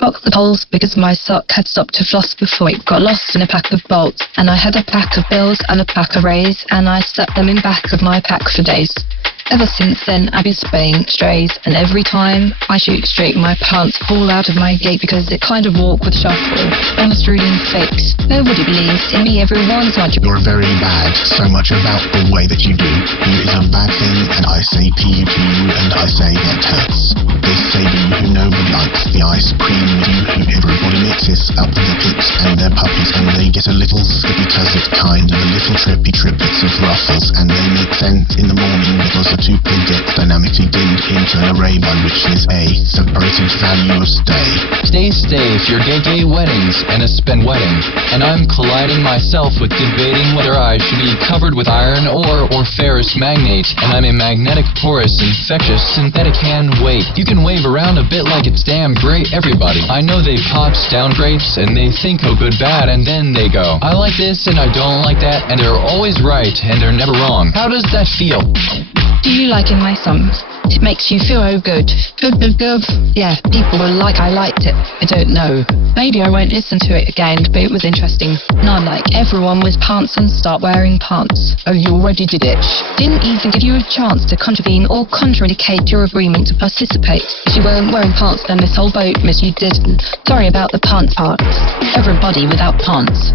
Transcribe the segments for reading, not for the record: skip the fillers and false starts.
Broke the poles because my sock had stopped to floss before it got lost in a pack of bolts. And I had a pack of bills and a pack of rays, and I stuck them in back of my pack for days. Ever since then, I've been spaying strays, and every time I shoot straight, my pants fall out of my gait because it kind of walk with shuffle. I'm a struding fakes. Nobody believes in me, everyone's like, you're very bad. So much about the way that you do. You is a bad thing, and I say PU to you, and I say that hurts. They say you who nobody likes, the ice cream with you who everybody mixes up with their pips and their puppies, and they get a little sick because it's kind of a little trippy triplets of ruffles, and they make sense in the morning because the tuple gets dynamically dimmed into an array by which is a separated value of stay. Stay for your gay weddings and a spent wedding. And I'm colliding myself with debating whether I should be covered with iron ore or ferrous magnate. And I'm a magnetic, porous, infectious, synthetic hand weight. You can wave around a bit like it's damn great, everybody. I know they pop down grapes and they think, oh good bad, and then they go, I like this and I don't like that, and they're always right and they're never wrong. How does that feel? do you like in my songs? It makes you feel oh good. Good. Yeah, people were like I liked it. I don't know. Maybe I won't listen to it again, but it was interesting. And I'm like, everyone with pants and start wearing pants. Oh, you already did it. Didn't even give you a chance to contravene or contraindicate your agreement to participate. If you weren't wearing pants, then this whole boat miss you didn't. Sorry about the pants part. Everybody without pants.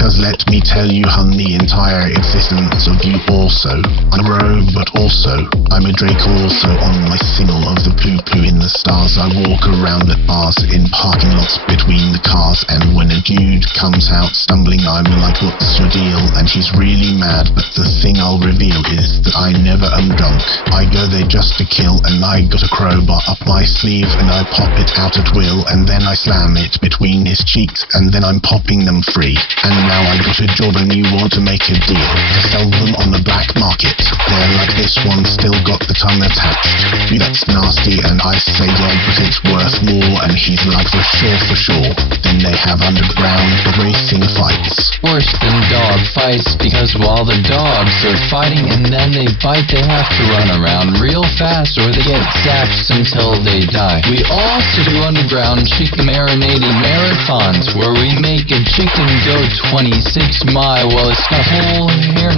Cause let me tell you, hun, the entire existence of you also. I'm a rogue, but also I'm a Drake also on my single of the poo-poo in the stars. I walk around at bars in parking lots between the cars, and when a dude comes out stumbling, I'm like, what's your deal? And he's really mad, but the thing I'll reveal is that I never am drunk. I go there just to kill, and I got a crowbar up my sleeve, and I pop it out at will, and then I slam it between his cheeks, and then I'm popping them free. And now I got a job and you want to make a deal to sell them on the black market. They're like, this one still got the tongue attached. Dude, that's nasty, and I say yeah, but it's worth more, and he's like, for sure. Then they have underground racing fights. Worse than dog fights, because while the dogs are fighting and then they bite, they have to run around real fast or they get zapped until they die. We also do underground chicken marinated marathons where we make a chicken go 26 mile while it's got whole hair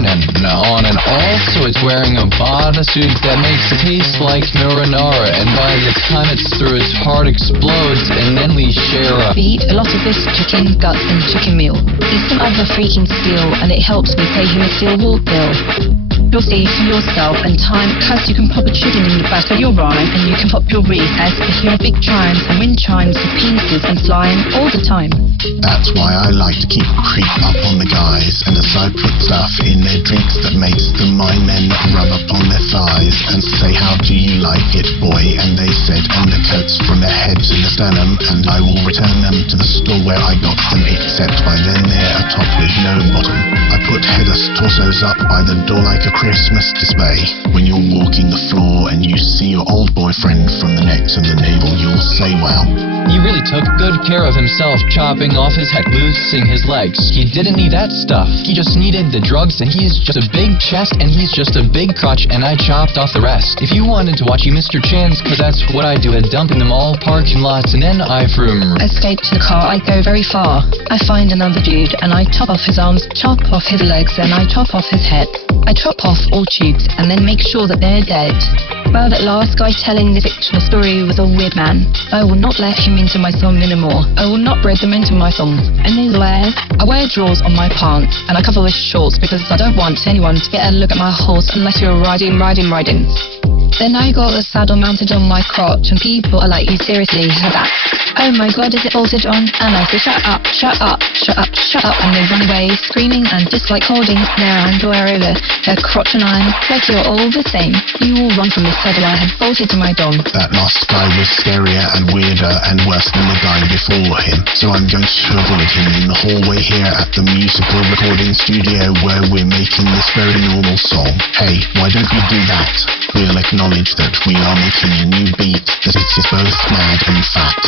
on, and also it's wearing a bodysuit that makes it taste like marinara, and by the time it's through its heart explodes, and then we share a We eat a lot of this chicken guts and chicken meal. There's some other freaking steel, and it helps me pay him a steel wool bill. You'll see for yourself in time, cause you can pop a chicken in the back of your rhyme, and you can pop your recess to hear big chimes and wind chimes to pieces and flying all the time. That's why I like to keep creep up on the guys, and as I put stuff in their drinks that makes them mine, then rub up on their thighs and say, how do you like it, boy? And they said, undercoats from their head to the sternum, and I will return them to the store where I got them, except by then they're a top with no bottom. I put headless torsos up by the door like a Christmas display. When you're walking the floor and you see your old boyfriend from the neck to the navel, you'll say, wow. He really took good care of himself, chopping off his head, loosing his legs. He didn't need that stuff. He just needed the drugs, and he's just a big chest, and he's just a big crotch, and I chopped off the rest. If you wanted to watch you Mr. Chins, cause that's what I do at dumping them all parking lots, and then I vroom. Escape to the car, I go very far. I find another dude, and I chop off his arms, chop off his legs, and I chop off his head. I chop off all tubes, and then make sure that they're dead. Well, that last guy telling this fictional story was a weird man. I will not let him into my song anymore. I will not bread them into my songs. And these layers, I wear drawers on my pants, and I cover with shorts because I don't want anyone to get a look at my horse unless you're riding. Then I got the saddle mounted on my crotch, and people are like, you seriously had that? Oh my god, is it bolted on? And I say, shut up, and they run away, screaming and just like holding their underwear over their crotch and iron, like you're all the same. You all run from this saddle I had bolted to my dong. That last guy was scarier and weirder and worse than the guy before him, so I'm going to avoid him in the hallway here at the musical recording studio where we're making this very normal song. Hey, why don't we do that? We'll acknowledge that we are making a new beat, that it is both mad and fat.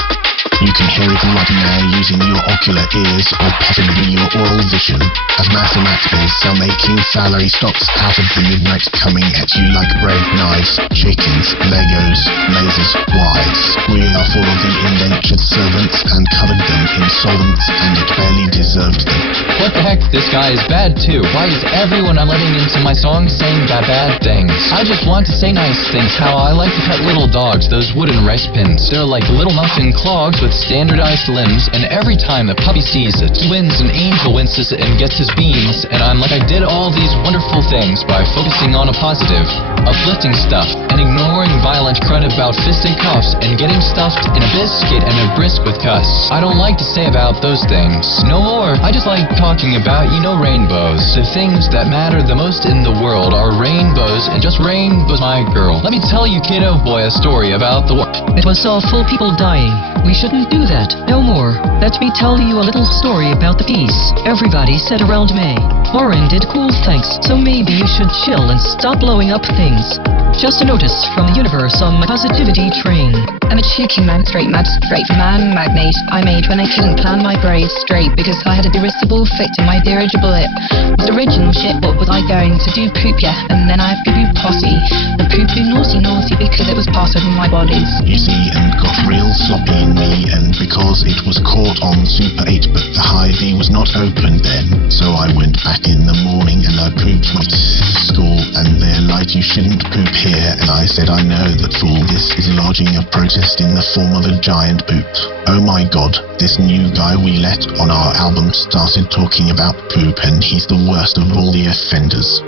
You can hear it right now using your ocular ears or possibly your oral vision. As Master Max is still making salary stocks out of the midnight, coming at you like bread knives, chickens, Legos, lasers, wives. We are full of the indentured servants and covered them in solvents, and it barely deserved them. What the heck? This guy is bad too. Why is everyone I'm letting into my song saying bad things? I just want to say nice things. How I like to pet little dogs, those wooden rice pins. They're like little muffin clogs with standardized limbs, and every time the puppy sees it, he wins, an angel winces and gets his beans, and I'm like, I did all these wonderful things by focusing on a positive, uplifting stuff, and ignoring violent crud about fisted cuffs and getting stuffed in a biscuit and a brisk with cuss. I don't like to say about those things no more. I just like talking about, rainbows. The things that matter the most in the world are rainbows, and just rainbows, my girl. Let me tell you, kiddo boy, a story about the war. It was awful, people dying. We shouldn't do that. No more. Let me tell you a little story about the peace. Everybody said around May. Warren did cool thanks, so maybe you should chill and stop blowing up things. Just a notice from the universe on my positivity train. I'm a cheeky magistrate man magnate I made when I couldn't plan my braids straight because I had a derisible fit in my dirigible lip. Was original shit, what was I going to do? Poop, yeah, and then I have poo-poo posse. The poo-poo naughty because it was part of my bodies. You see, and got real sloppy in me, and because it was caught on Super 8 but the Hy-Vee was not open then, so I went back in the morning and I pooped my school, and they're like, you shouldn't poop here, and I said, I know that, fool, this is lodging a protest in the form of a giant poop. Oh my god, this new guy we let on our album started talking about poop, and he's the worst of all the offenders.